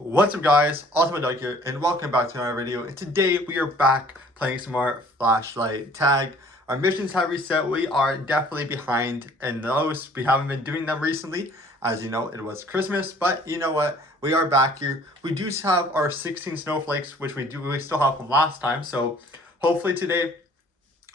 What's up guys, Ultimate Doug here, and welcome back to another video. And today we are back playing some more Flashlight Tag. Our missions have reset. We are definitely behind in those. We haven't been doing them recently. As you know, it was Christmas, but you know what? We are back here. We do have our 16 snowflakes, which we still have from last time. So hopefully today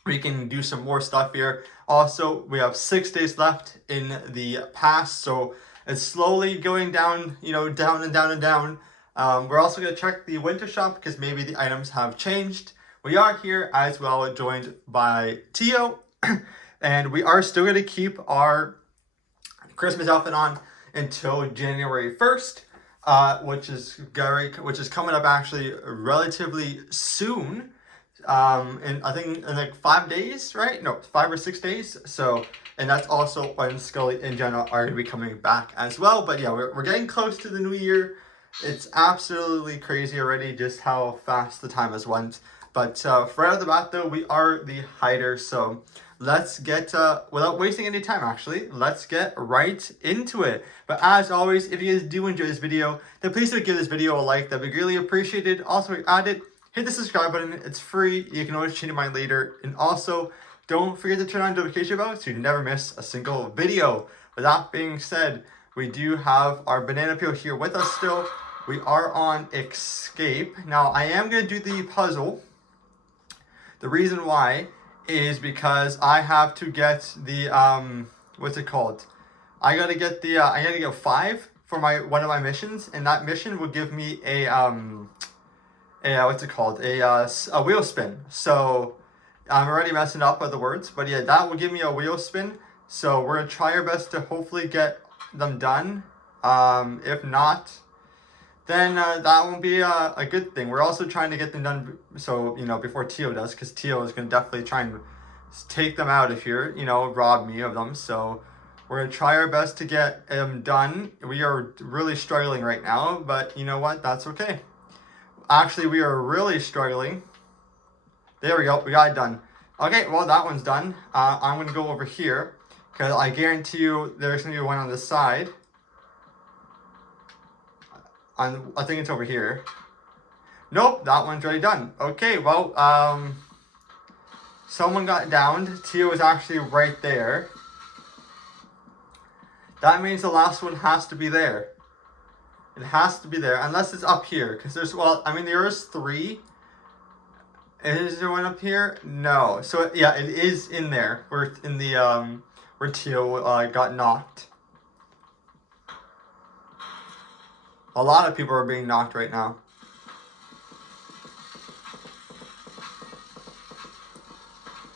we can do some more stuff here. Also, we have 6 days left in the pass, so it's slowly going down, down and down and down. We're also going to check the winter shop because maybe the items have changed. We are here as well, joined by Tio, and we are still going to keep our Christmas outfit on until January 1st, which is coming up actually relatively soon. And I think in like 5 days, right? No, 5 or 6 days. So, and that's also when Scully and Jenna are going to be coming back as well. But yeah, we're getting close to the new year. It's absolutely crazy already just how fast the time has went. But right out of the bat though, we are the hider. So let's get, without wasting any time actually, let's get right into it. But as always, if you guys do enjoy this video, then please do give this video a like. That'd be greatly appreciated. Also, add it. Hit the subscribe button. It's free. You can always change your mind later. And also, don't forget to turn on notification bell so you never miss a single video. With that being said, we do have our banana peel here with us still. We are on escape. Now, I am going to do the puzzle. The reason why is because I have to get the, what's it called? I gotta get the, I gotta get 5 for one of my missions. And that mission will give me a what's it called? A wheel spin. So I'm already messing up with the words, but yeah, that will give me a wheel spin. So we're gonna try our best to hopefully get them done. If not, then that won't be a good thing. We're also trying to get them done, so before Tio does, because Tio is gonna definitely try and take them out of here. Rob me of them. So we're gonna try our best to get them done. We are really struggling right now, but you know what? That's okay. Actually, we are really struggling. There we go. We got it done. Okay, well, that one's done. I'm going to go over here because I guarantee you there's going to be one on this side. I think it's over here. Nope, that one's already done. Okay, well, someone got downed. Tio is actually right there. That means the last one has to be there. It has to be there, unless it's up here. Because there is 3. Is there one up here? No. So, yeah, it is in there. We're in the, where Tio got knocked. A lot of people are being knocked right now.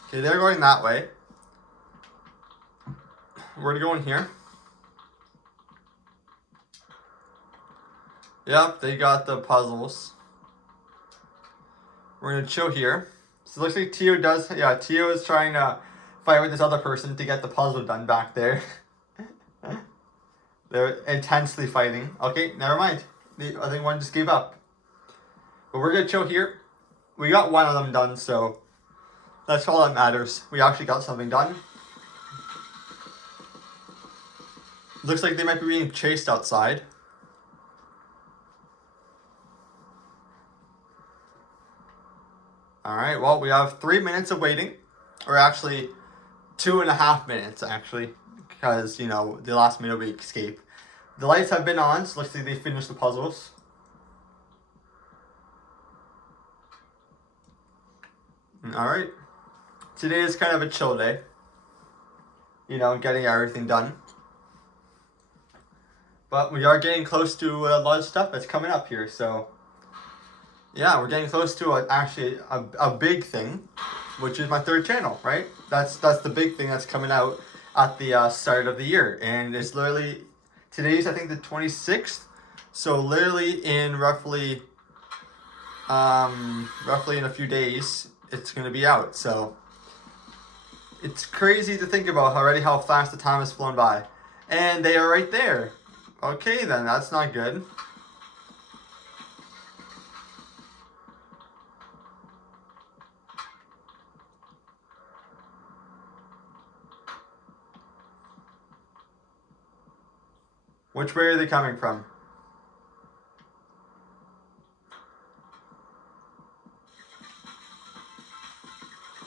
Okay, they're going that way. We're going here. Yep, they got the puzzles. We're going to chill here. So it looks like Tio Tio is trying to fight with this other person to get the puzzle done back there. They're intensely fighting. Okay, never mind. I think one just gave up. But we're going to chill here. We got one of them done, so that's all that matters. We actually got something done. Looks like they might be being chased outside. Alright, well, we have 3 minutes of waiting. Or actually, 2.5 minutes, actually. Because, the last minute we escape. The lights have been on, so looks like they finished the puzzles. Alright. Today is kind of a chill day. Getting everything done. But we are getting close to a lot of stuff that's coming up here, so yeah, we're getting close to actually a big thing, which is my 3rd channel, right? That's the big thing that's coming out at the start of the year. And it's literally, today's I think the 26th. So literally in roughly in a few days, it's going to be out. So it's crazy to think about already how fast the time has flown by. And they are right there. Okay then, that's not good. Which way are they coming from?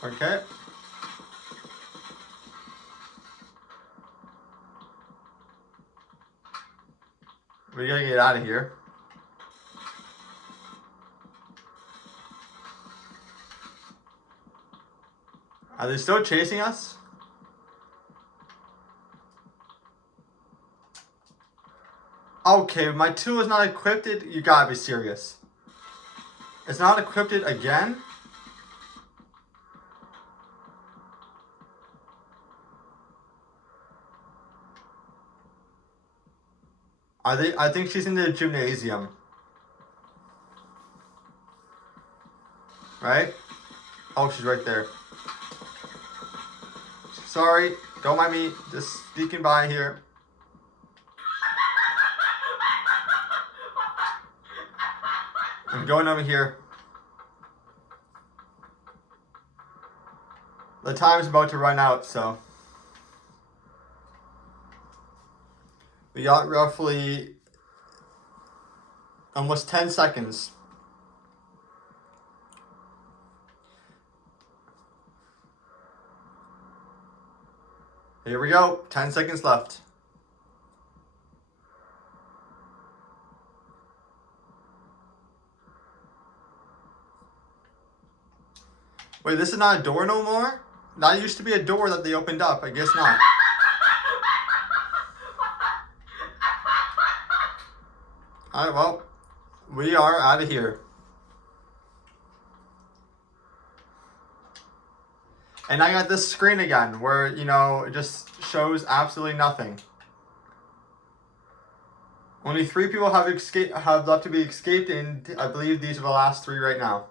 Okay. We gotta get out of here. Are they still chasing us? Okay, my tool is not equipped. You gotta be serious. It's not equipped again? Are they? I think she's in the gymnasium. Right? Oh, she's right there. Sorry, don't mind me. Just sneaking by here. I'm going over here. The time's about to run out, so we got roughly almost 10 seconds. Here we go. 10 seconds left. Wait, this is not a door no more? That used to be a door that they opened up. I guess not. Alright, well, we are out of here. And I got this screen again where, you know, it just shows absolutely nothing. Only 3 people have left to be escaped, and I believe these are the last 3 right now.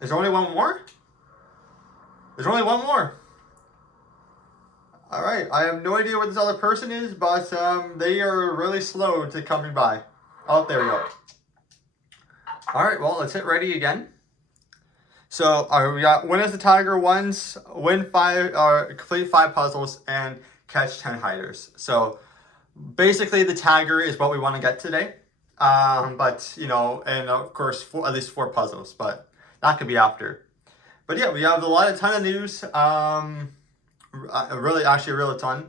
Is there only one more? There's only one more. Alright, I have no idea what this other person is, but they are really slow to coming by. Oh, there we go. Alright, well, let's hit ready again. So, we got win as the Tiger, ones, complete 5 puzzles, and catch 10 hiders. So, basically, the Tiger is what we want to get today. But, you know, and of course, at least 4 puzzles, but that could be after. But yeah, we have a ton of news. Really, actually, a real ton.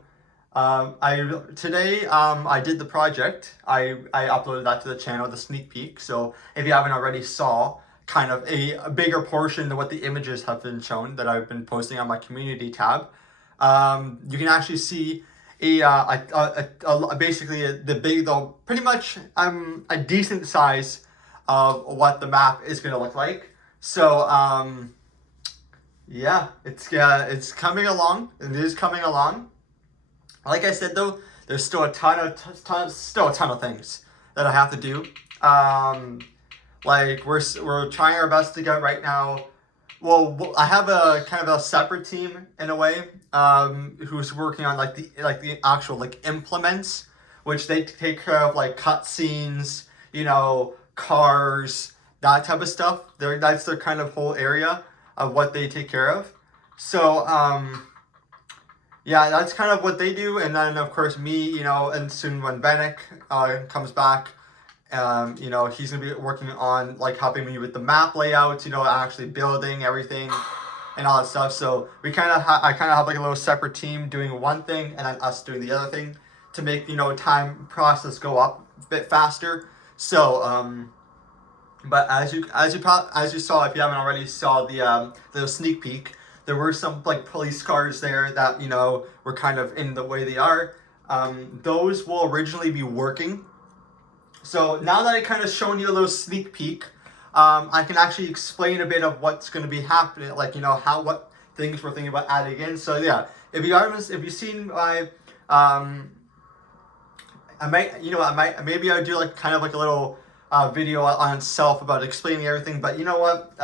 Today I did the project. I uploaded that to the channel, the sneak peek. So if you haven't already saw kind of a bigger portion of what the images have been shown that I've been posting on my community tab, you can actually see pretty much a decent size of what the map is going to look like. So yeah, it's coming along. It is coming along. Like I said though, there's still a ton of things that I have to do. Like we're trying our best to get right now. Well, I have a kind of a separate team in a way, who's working on like the actual like implements, which they take care of like cutscenes, you know, cars, that type of stuff. That's their kind of whole area of what they take care of. So yeah, that's kind of what they do. And then of course me, you know, and soon when Vanek comes back, you know, he's gonna be working on like helping me with the map layouts, you know, actually building everything and all that stuff. So I kind of have like a little separate team doing one thing and then us doing the other thing to make, you know, time process go up a bit faster. So but as you saw, if you haven't already saw the sneak peek, there were some like police cars there that, you know, were kind of in the way they are. Those will originally be working. So now that I kind of shown you a little sneak peek, I can actually explain a bit of what's going to be happening, like, you know, what things we're thinking about adding in. So yeah, if you've seen my, maybe I'll do like kind of like a little video on itself about explaining everything. But you know what?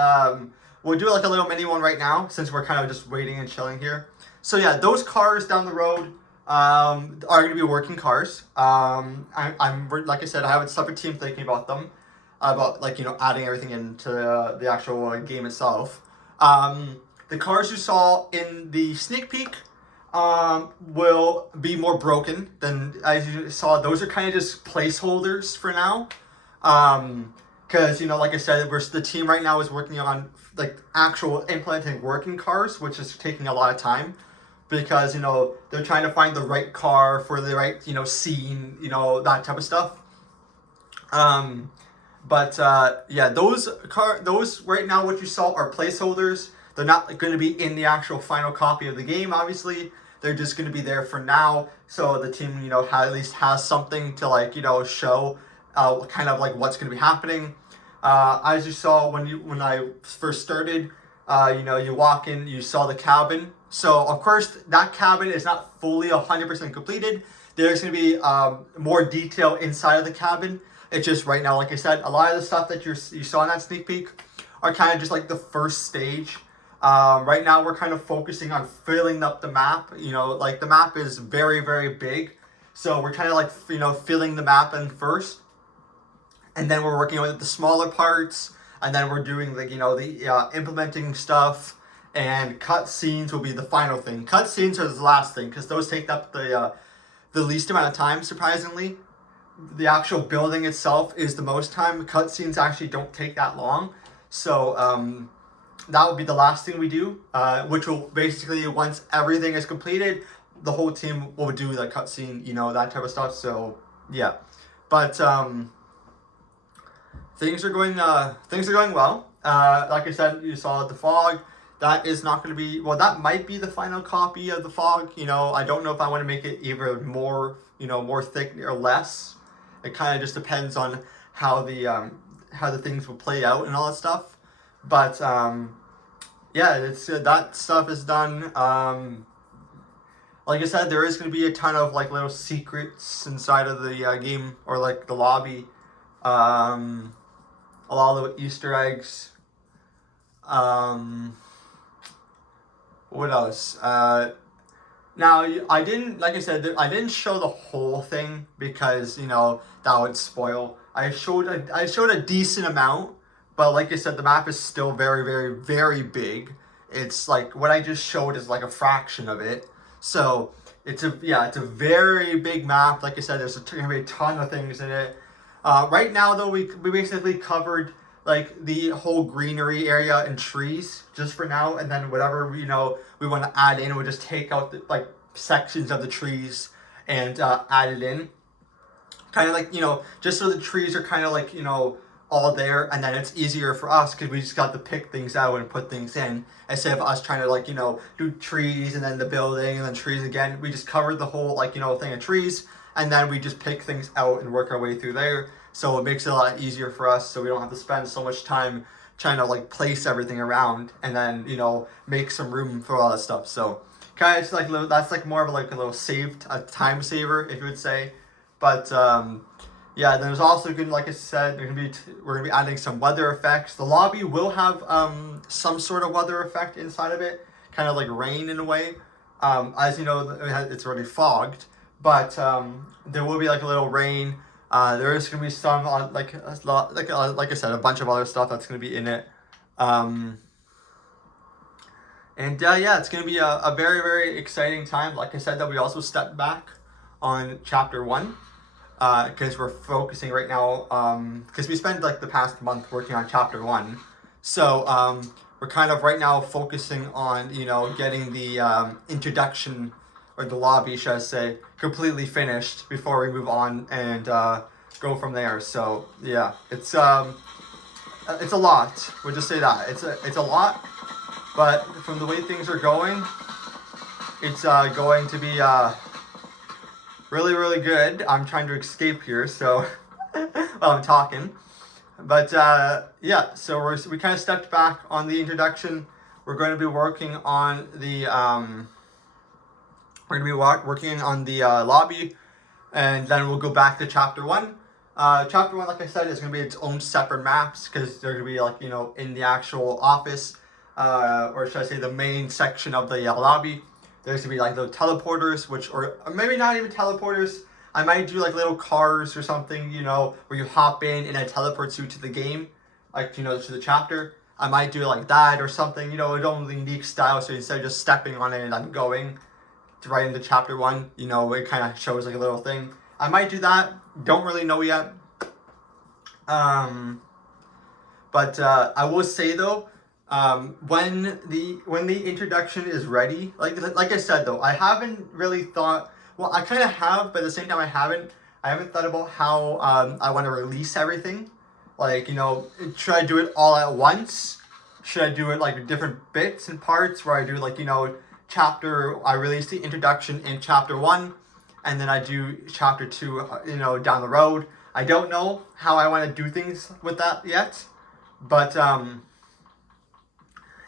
We'll do like a little mini one right now since we're kind of just waiting and chilling here. So yeah, those cars down the road are going to be working cars. I'm like I said, I have a separate team thinking about them, about like, you know, adding everything into the actual game itself. The cars you saw in the sneak peek will be more broken than as you saw. Those are kind of just placeholders for now. because, you know, like I said, the team right now is working on like actual implementing working cars, which is taking a lot of time because, you know, they're trying to find the right car for the right, you know, scene, you know, that type of stuff. Um, yeah, those right now what you saw are placeholders. They're not going to be in the actual final copy of the game. Obviously, they're just going to be there for now, so the team, you know, at least has something to, like, you know, show, kind of like what's going to be happening. As you saw when I first started, you know, you walk in, you saw the cabin. So of course that cabin is not fully 100% completed. There's going to be more detail inside of the cabin. It's just right now, like I said, a lot of the stuff that you saw in that sneak peek are kind of just like the first stage. Right now we're kind of focusing on filling up the map. You know, like the map is very, very big. So we're kind of like, you know, filling the map in first. And then we're working with the smaller parts. And then we're doing, like, you know, the implementing stuff. And cut scenes will be the final thing. Cut scenes are the last thing because those take up the least amount of time, surprisingly. The actual building itself is the most time. Cutscenes actually don't take that long. So that would be the last thing we do, which will basically, once everything is completed, the whole team will do the cutscene, you know, that type of stuff. So yeah, but things are going well. Like I said, you saw the fog. That is not going to be, well, that might be the final copy of the fog. You know, I don't know if I want to make it either more, you know, more thick or less. It kind of just depends on how the things will play out and all that stuff. But yeah, it's that stuff is done. Like I said, there is going to be a ton of like little secrets inside of the game, or like the lobby. A lot of the Easter eggs. What else? Now, I didn't, like I said, I didn't show the whole thing because, you know, that would spoil. I showed a decent amount, but like I said, the map is still very, very, very big. It's like what I just showed is like a fraction of it. So it's a very big map. Like I said, there's gonna be a ton of things in it. Right now, though, we basically covered like the whole greenery area and trees just for now, and then whatever, you know, we want to add in, we'll just take out the, like, sections of the trees and add it in, kind of like, you know, just so the trees are kind of like, you know, all there, and then it's easier for us because we just got to pick things out and put things in instead of us trying to, like, you know, do trees and then the building and then trees again. We just covered the whole, like, you know, thing of trees, and then we just pick things out and work our way through there. So it makes it a lot easier for us, so we don't have to spend so much time trying to, like, place everything around and then, you know, make some room for all that stuff. So kind of like that's like more of like a little a time saver, if you would say. But yeah, there's also going, like I said, we're gonna be adding some weather effects. The lobby will have some sort of weather effect inside of it, kind of like rain in a way. As you know, it's already fogged, but there will be like a little rain. There is going to be some on like I said, a bunch of other stuff that's going to be in it. Yeah, it's going to be a very, very exciting time. Like I said, that we also stepped back on chapter 1 because we're focusing right now, because we spent like the past month working on chapter 1. So we're kind of right now focusing on, you know, getting the introduction, or the lobby, should I say, completely finished before we move on and go from there. So yeah, it's a lot. We'll just say that it's a lot, but from the way things are going, it's going to be really, really good. I'm trying to escape here, so while I'm talking. But yeah, so we kind of stepped back on the introduction. We're going to be working on the working on the lobby, and then we'll go back to chapter 1. Chapter 1, like I said, is going to be its own separate maps because they're going to be, like, you know, in the actual office, or should I say the main section of the lobby. There's going to be like the teleporters, or maybe not even teleporters. I might do like little cars or something, you know, where you hop in and it teleports you to the game, like, you know, to the chapter. I might do it like that or something, you know, its own unique style. So instead of just stepping on it and I'm going right into chapter 1, you know, it kind of shows like a little thing. I might do that. Don't really know yet. But I will say though, when the introduction is ready, like I said though, I haven't really thought. Well, I kind of have, but at the same time, I haven't. I haven't thought about how I want to release everything. Like, should I do it all at once? Should I do it like different bits and parts where I do like I release the introduction in chapter 1, and then I do chapter 2 down the road. I don't know how I want to do things with that yet, but that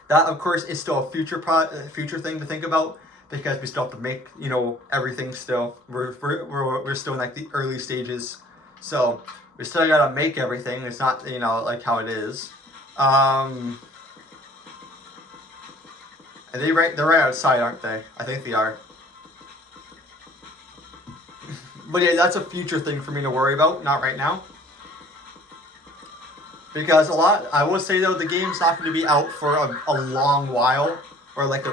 of course is still a future thing to think about, because we still have to make everything still. We're still in like the early stages, so we still gotta make everything. It's not like how it is. Are they're right outside, aren't they? I think they are. But yeah, that's a future thing for me to worry about, not right now. Because I will say though, the game's not going to be out for a long while, or like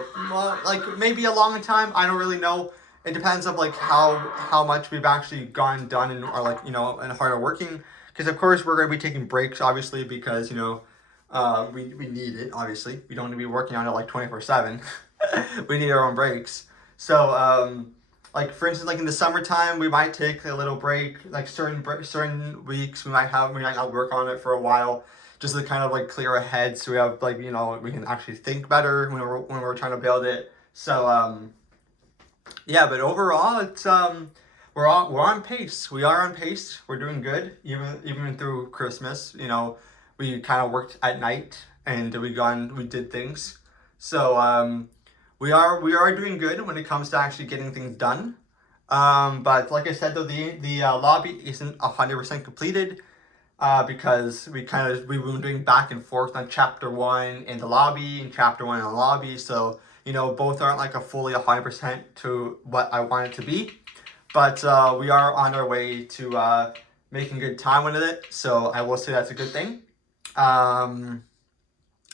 maybe a long time. I don't really know. It depends on like how much we've actually done and are and harder working. Because of course we're going to be taking breaks, obviously, because we need it. Obviously, we don't want to be working on it like 24/7. We need our own breaks. So like for instance, like in the summertime, we might take a little break. Like certain weeks, we might not work on it for a while, just to kind of like clear our heads, so we have like we can actually think better when we're trying to build it. So yeah, but overall, it's we're on pace. We are on pace. We're doing good, even through Christmas. We kind of worked at night and we did things. So we are doing good when it comes to actually getting things done. But like I said though, the lobby isn't 100% completed, because we've been doing back and forth on chapter 1 in the lobby and chapter 1 in the lobby. So both aren't like a fully 100% to what I want it to be. But we are on our way to making good time with it. So I will say that's a good thing.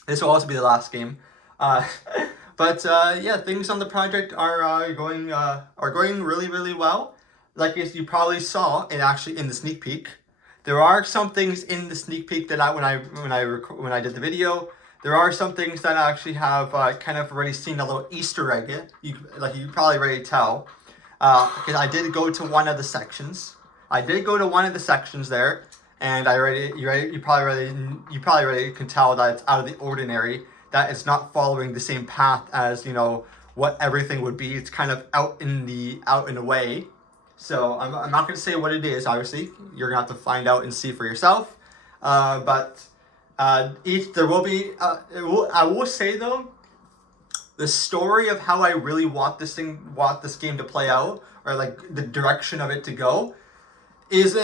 This will also be the last game. But yeah, things on the project are going really, really well. Like as you probably saw, and actually in the sneak peek, there are some things in the sneak peek that when I did the video, there are some things that I actually have kind of already seen a little Easter egg. You probably already tell, because I did go to one of the sections. I did go to one of the sections there, and you probably already can tell that it's out of the ordinary. That it's not following the same path as what everything would be. It's kind of out in the way. So I'm not going to say what it is. Obviously, you're gonna have to find out and see for yourself. But there will be. I will say though, the story of how I really want this game to play out, or like the direction of it to go, it's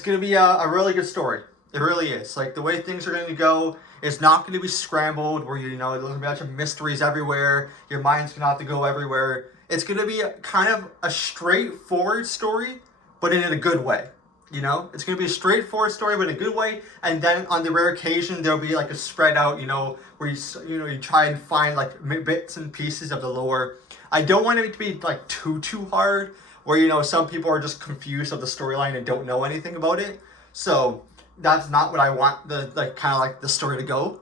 going to be a really good story. It really is. Like the way things are going to go, it's not going to be scrambled where there's going to be a bunch of mysteries everywhere. Your mind's going to have to go everywhere. It's going to be kind of a straightforward story, but in a good way. It's going to be a straightforward story, but in a good way. And then on the rare occasion, there'll be like a spread out, where you try and find like bits and pieces of the lore. I don't want it to be like too hard, where some people are just confused of the storyline and don't know anything about it. So that's not what I want the story to go.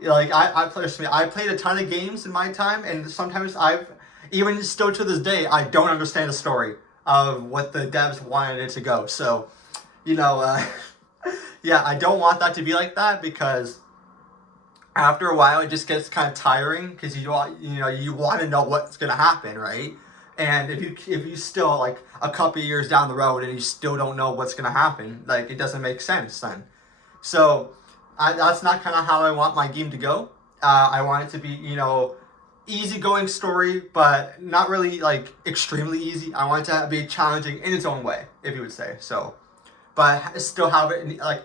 Like I played a ton of games in my time, and sometimes even still to this day, I don't understand the story of what the devs wanted it to go. So, yeah, I don't want that to be like that, because after a while it just gets kind of tiring, because you want to know what's gonna happen, right? And if you still like a couple of years down the road and you still don't know what's gonna happen, like it doesn't make sense then. So that's not kind of how I want my game to go. I want it to be easygoing story, but not really like extremely easy. I want it to be challenging in its own way, if you would say so, but still have it like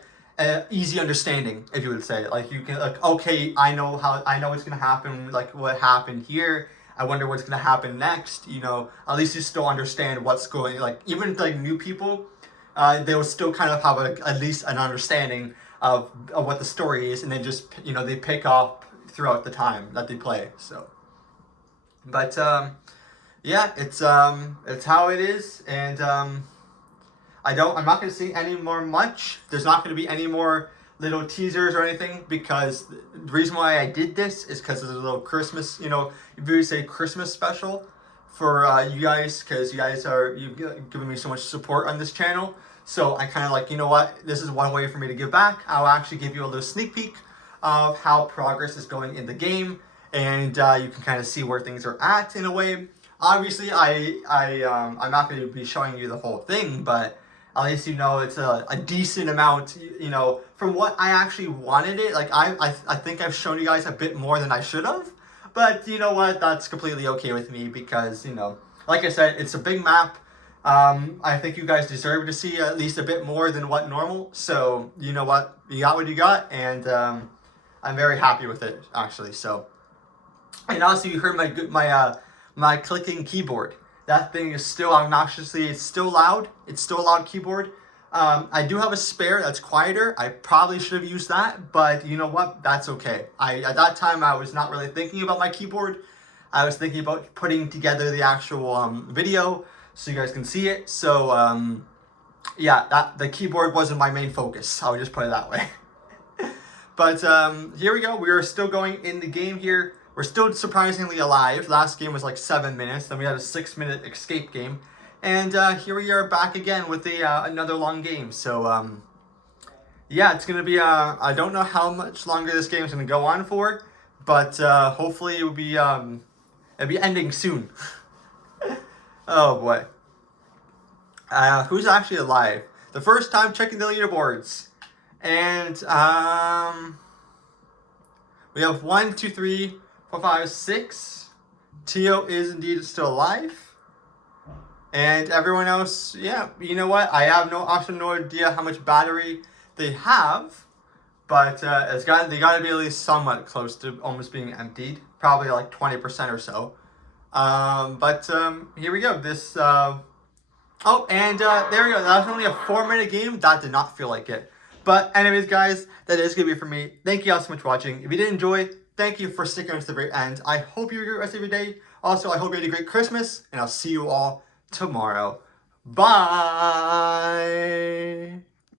easy understanding, if you would say. Like you can okay, I know what's gonna happen, like what happened here. I wonder what's gonna happen next. At least you still understand what's going. Like even like new people, they will still kind of have at least an understanding of what the story is, and then just they pick up throughout the time that they play. So, but yeah, it's how it is, and I'm not gonna say any more much. There's not gonna be any more little teasers or anything, because the reason why I did this is because there's a little Christmas, you know, if you say Christmas special for you guys, because you've given me so much support on this channel. So I kind of like, you know what, this is one way for me to give back. I'll actually give you a little sneak peek of how progress is going in the game, and you can kind of see where things are at in a way. Obviously, I'm not going to be showing you the whole thing, but at least you know it's a decent amount, you know, from what I actually wanted it. Like, I think I've shown you guys a bit more than I should have, but you know what, that's completely okay with me, because, you know, like I said, it's a big map. I think you guys deserve to see at least a bit more than what normal. So, you know what? You got what you got, and I'm very happy with it, actually. So, and also you heard my clicking keyboard. That thing is still obnoxiously, it's still loud. It's still a loud keyboard. I do have a spare that's quieter. I probably should have used that, but you know what? That's okay. At that time, I was not really thinking about my keyboard. I was thinking about putting together the actual video so you guys can see it. So yeah, the keyboard wasn't my main focus. I would just put it that way. But here we go. We are still going in the game here. We're still surprisingly alive. Last game was like 7 minutes. Then we had a 6-minute escape game. And here we are back again with another long game. So yeah, it's going to be, I don't know how much longer this game is going to go on for. But hopefully it'll be ending soon. Oh boy. Who's actually alive? The first time checking the leaderboards. And we have 1, 2, 3, 4, 5, 6. Tio is indeed still alive. And everyone else, yeah, you know what? I have no idea how much battery they have. But they got to be at least somewhat close to almost being emptied. Probably like 20% or so. But here we go. This oh, and there we go. That was only a 4-minute game. That did not feel like it. But anyways, guys, that is going to be it for me. Thank you all so much for watching. If you did enjoy, thank you for sticking around to the very end. I hope you have a great rest of your day. Also, I hope you had a great Christmas, and I'll see you all tomorrow. Bye!